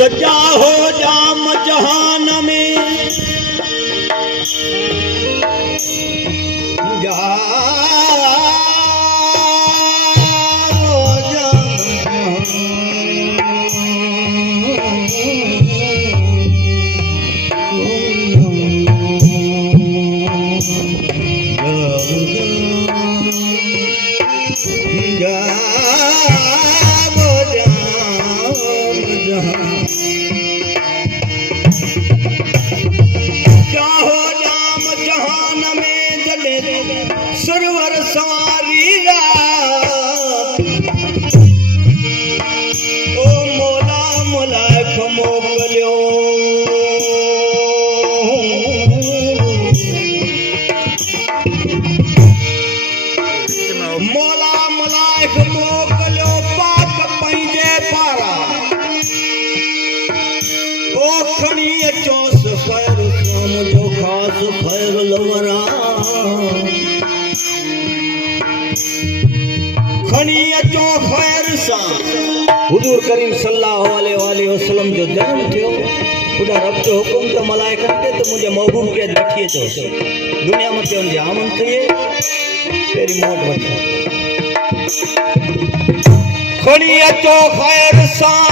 तो जाहो जाम जहान में सरवर सवारी ओ मोला मुलाक मोकलियो मोला मुलाक मोकलियो पाक पंहिंजे पारा ओ खणी अचो सफ़र मुंहिंजो ख़ासि ख़ैर लवरा खणी अचो ख़ैर सां हुजूर करीम सल्लल्लाहु अलैहि वसल्लम जो जन्म थियो ख़ुदा रब जो हुकुम तो मलाइकनि खे त मुंहिंजे महबूब खे वठी अचो दुनिया में हुनजी आमद थिए पहिरीं मोट वठो खणी अचो ख़ैर सां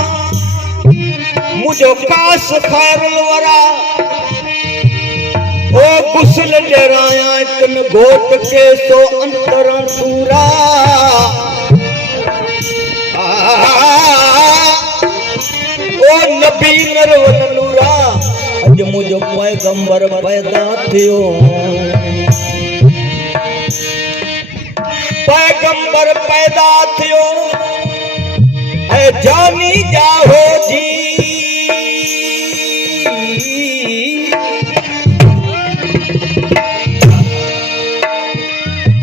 मुंहिंजो कास ख़ैर वरा ओ गुसल डेराया तन घोट के सो अंतर सूरा ओ नबी नरवन नूरा अज मुझो पैगंबर पैदा थियो पैगंबर पैदा थियो ऐ जानी जाहो जी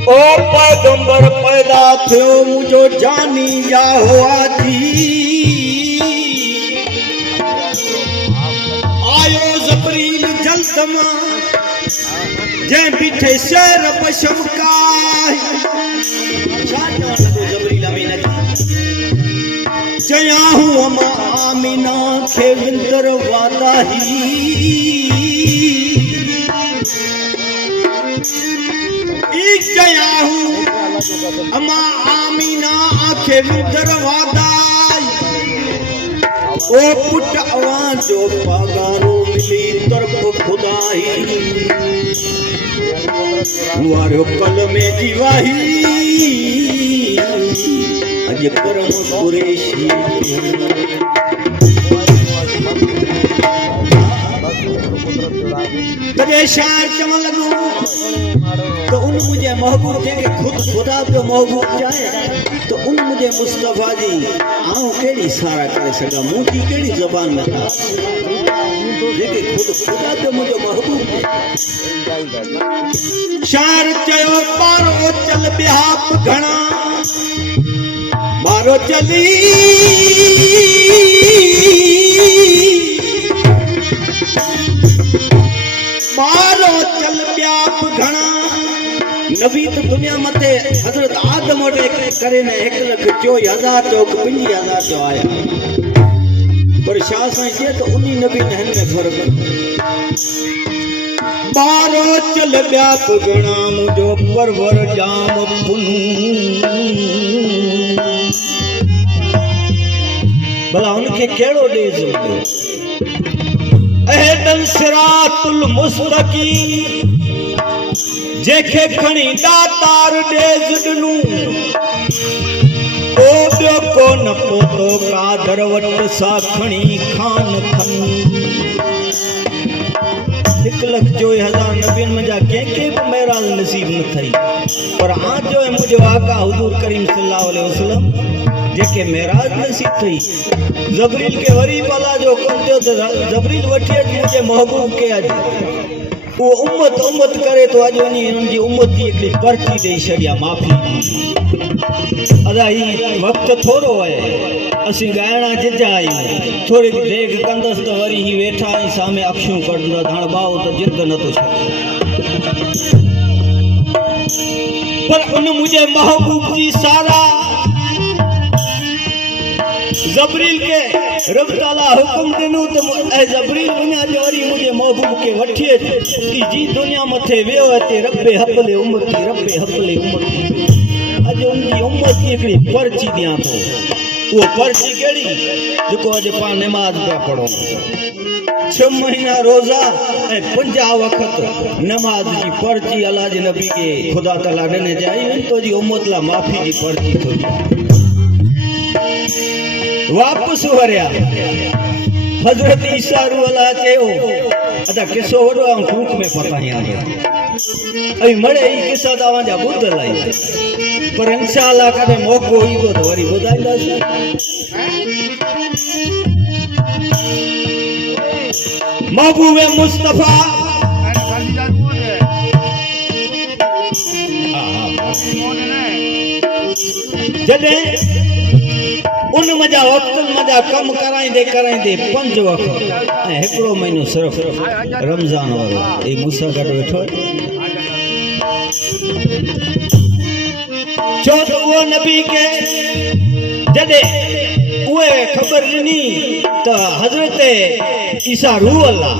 ओ पैगंबर पैदा थियो मुझो जानी जाहो आजी आयो जबरील जल्द मां जे बीठे शेर बशमका जबरील अमीना चया हूं अमा आमीना खे विंदर वादाही अमा आमीना आखे दरवादा ओ पुट आवाज जो पगारो मिली तरफ खुदाई वारो कल में जीवाही अज करम कुरेशी तबे शायर चमन लगो तो उन मुझे महबूब के खुद खुदा पे महबूब जाए तो उन मुझे मुस्तफा जी आऊं केड़ी सारा करे सका मुंह केड़ी जबान में था जेके खुद खुदा पे मुझे महबूब शायर चयो पारो चल बिहाप घणा बारो चली बारो चल बिहाप घणा नबी तो दुनिया मते हजरत आदम वटे करे ने 1,04,000 तो 50,000 जो आया पर शाह साईं जे तो उन्हीं नबी नहन में फर्क बारो चल ब्याप गणा मुझो परवर जाम पुनू भला उनके केड़ो डेज अहदन सिरातुल मुस्तकीम जेके खणी दातार डेज दिनू ओ बियो कोन पोतो कादर वट सा खणी खान खन 1,04,000 नबियन में जा के मेराज नसीब न थई पर आज जो है मुझे आका हुजूर करीम सल्लल्लाहु अलैहि वसल्लम जेके मेराज नसीब थई जबरील के वरी वाला जो हुकुम थियो जबरील वठी मुझे महबूब के अज वो उम्मत करे तो अॼु वञी उनजी उम्मत जी हिकिड़ी पर्ची ॾेई छॾिया माफ़ी अदा ही वक़्तु थोरो आहे असीं ॻाइणा जिजा आहियूं थोरी देग कंदसि त वरी ही वेठा आहियूं सामे अखियूं कढंदा हाणे भाउ त जिद नथो छॾे पर उन मुंहिंजे महबूब जी सारा जबरील के रब ताला हुकुम दिनो तो ए जबरील वञा जो वरी मुंहिंजे महबूब के वठी अच की जी दुनिया मथे वियो अचे रब्बे हबले उम्मती अॼु उनजी उम्मत जी हिकिड़ी पर्ची ॾियां थो वो पर्ची कहिड़ी जेको अॼु पाण नमाज़ पिया पढ़ूं 6 महीना रोज़ा ऐं 50 वक़्त नमाज जी पर्ची अल्लाह जे नबी के खुदा ताला ॾिने जाई तो जी उम्मत ला माफ़ी जी पर्ची थो वापस वरिया हजरत ईसा रूह अल्लाह चयो अदा किसो वॾो ऐं टूक में पताया ऐं मड़े ई किसा तव्हांजा ॿुधल आहिनि पर इंशाअल्लाह कॾहिं मौक़ो ईंदो त वरी ॿुधाईंदासीं महबूब मुस्तफा जॾहिं उन मजा वक़्तनि मजा कम कराईंदे 5 वक़्त ऐं हिकिड़ो महीनो सिर्फ़ रमज़ान वारो ए मूंसां गॾु वेठो छो त उहो नबी के जॾहिं उहे ख़बर ॾिनी त हज़रत ईसा रूह अल्लाह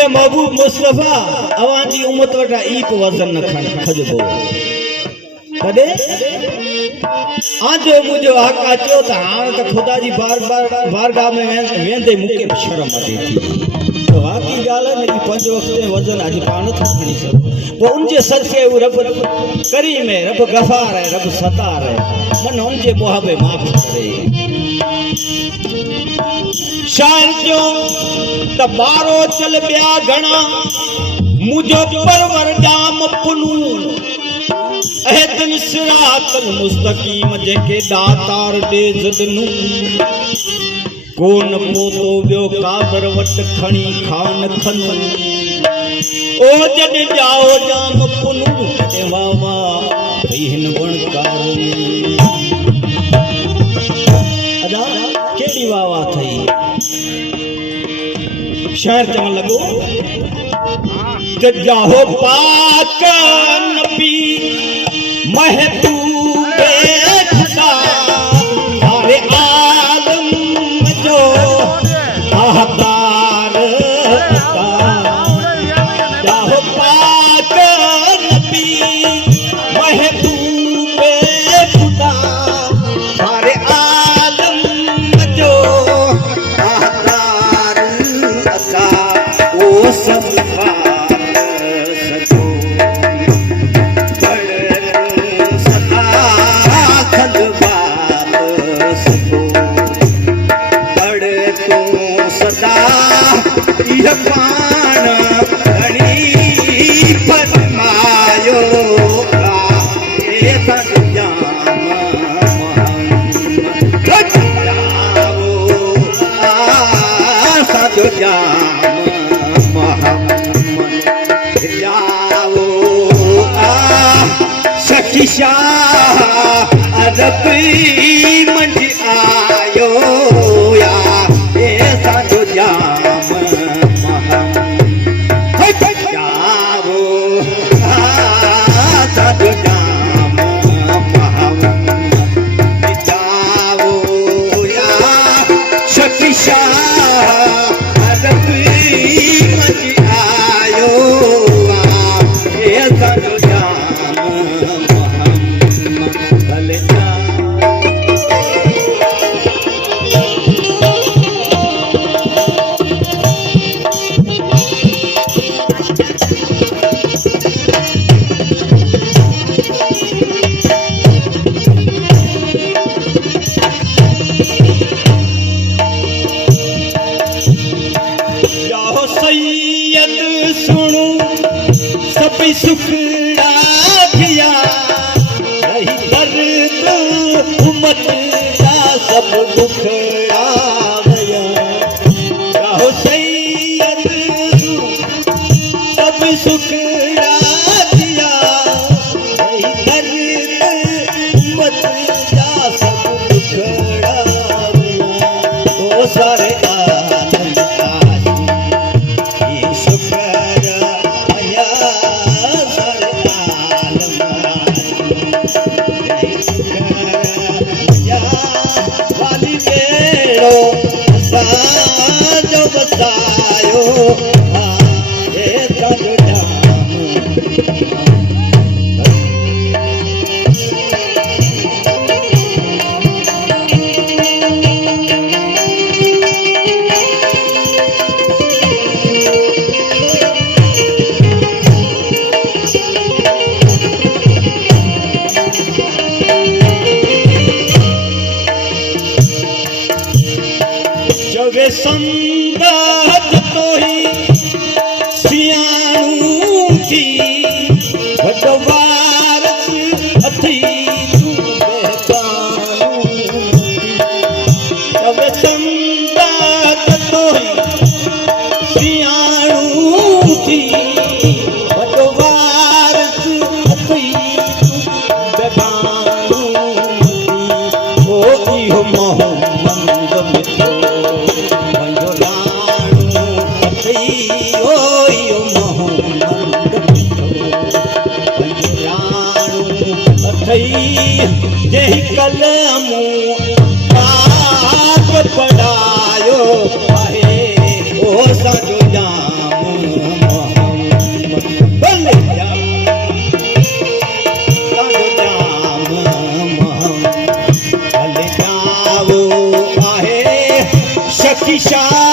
ए महबूब मुस्तफा अवांजी उम्मत वटा ईप वज़न न खजबो कदे आज मुझे आका चो त हाणे त खुदा जी बारगाह में वेंदे मूंखे शर्म अचे थी तो वाकई ॻाल्हि आहे न 5 वक़्त वज़न अॼु पाण नथो खणी सघूं पोइ उनजे सदके उहो रब करीम है रब गफ़ार है रब सतार है मन उनजे मुहाबे माफ़ करे शायर जो त बारो चल ॿिया घणा मुंहिंजो परवर जाम पुनू एहदन सिरातल मुस्तकीम जेके दातार दे ज़दनु कोन पोतो वियो कादर वट खणी खान खन ओ जड जाओ जाम पुनू ते वावा थई हिन वणकार अदा केड़ी वावा थई शायर चवण लगो जाहो पाक नबी महबूबे खुदा सारे आलम जो आहदार जाहो पाक नबी महबूबे खुदा सारे आलम जो आहदार वो सब मंझ आयो या ऐसा जो जाम जाओ साधु जाम जाओ या शकिशा मंझ आयो ऐसा जो सुखड़ा दिया रही दर्द उम्मत का सब दुखड़ा गया जवे संदत तो ही सियाणू थी भटवार अथी तू बेकानू जवे संदत तो ही सियाणू थी भटवार अथी तू बेकानू ओ इहो मोहम्मद मिठो यही कलमू पाप पढ़ायो आहे ओ सजो जाम मोहम्मद बोले सजो जाम मोहम्मद बोले जाओ आहे शकी शाह